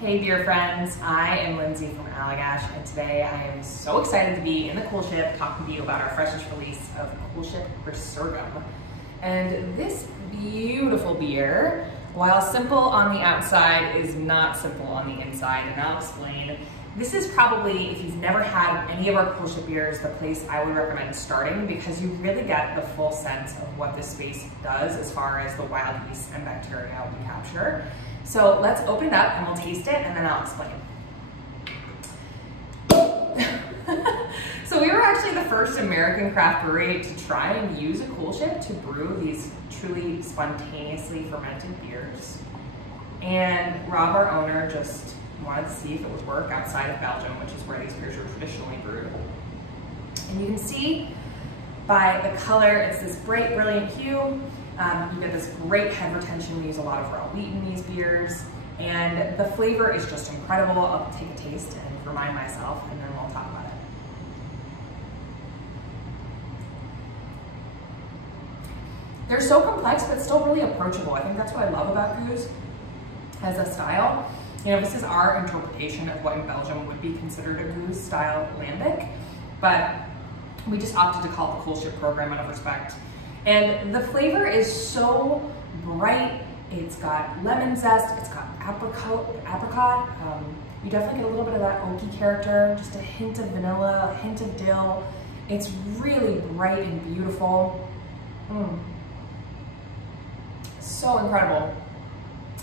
Hey dear friends, I am Lindsay from Allagash, and today I am so excited to be in the Coolship talking to you about our freshest release of Coolship Resurgam. And this beautiful beer, while simple on the outside, is not simple on the inside, and I'll explain. This is probably, if you've never had any of our Coolship beers, the place I would recommend starting, because you really get the full sense of what this space does as far as the wild yeast and bacteria we capture. So let's open it up and we'll taste it and then I'll explain. So we were actually the first American craft brewery to try and use a Coolship to brew these truly spontaneously fermented beers. And Rob, our owner, just wanted to see if it would work outside of Belgium, which is where these beers are traditionally brewed. And you can see by the color, it's this bright, brilliant hue. You get this great head retention. We use a lot of raw wheat in these beers, and the flavor is just incredible. I'll take a taste and remind myself, and then we'll talk about it. They're so complex, but still really approachable. I think that's what I love about goose as a style. You know, this is our interpretation of what in Belgium would be considered a goose style lambic, but we just opted to call it the Coolship program out of respect. And the flavor is so bright. It's got lemon zest, it's got apricot. You definitely get a little bit of that oaky character, just a hint of vanilla, a hint of dill. It's really bright and beautiful. So incredible.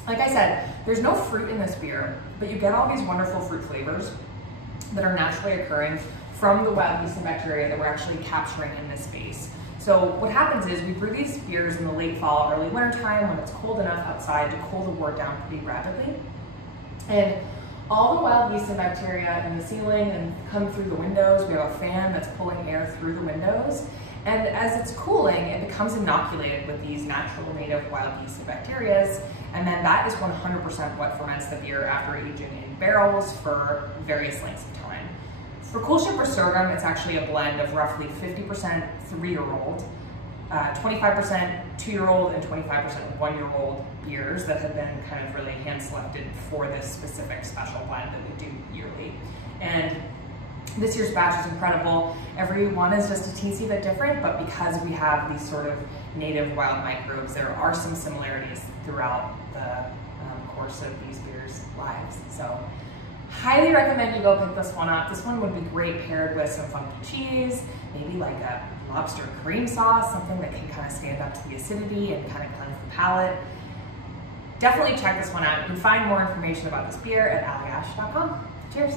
Like I said, there's no fruit in this beer, but you get all these wonderful fruit flavors that are naturally occurring from the wild yeast and bacteria that we're actually capturing in this space. So what happens is we brew these beers in the late fall, early winter time when it's cold enough outside to cool the wort down pretty rapidly. And all the wild yeast and bacteria in the ceiling and come through the windows. We have a fan that's pulling air through the windows. And as it's cooling, it becomes inoculated with these natural native wild yeast and bacteria. And then that is 100% what ferments the beer after aging in barrels for various lengths of time. For Coolship Resurgam, it's actually a blend of roughly 50% 3-year-old, 25% 2-year-old, and 25% 1-year-old beers that have been kind of really hand-selected for this specific special blend that we do yearly. And this year's batch is incredible. Every one is just a teensy bit different, but because we have these sort of native wild microbes, there are some similarities throughout the course of these beers' lives. So highly recommend you go pick this one up. This one would be great paired with some funky cheese, maybe like a lobster cream sauce, something that can kind of stand up to the acidity and kind of cleanse the palate. Definitely check this one out. You can find more information about this beer at allagash.com. Cheers.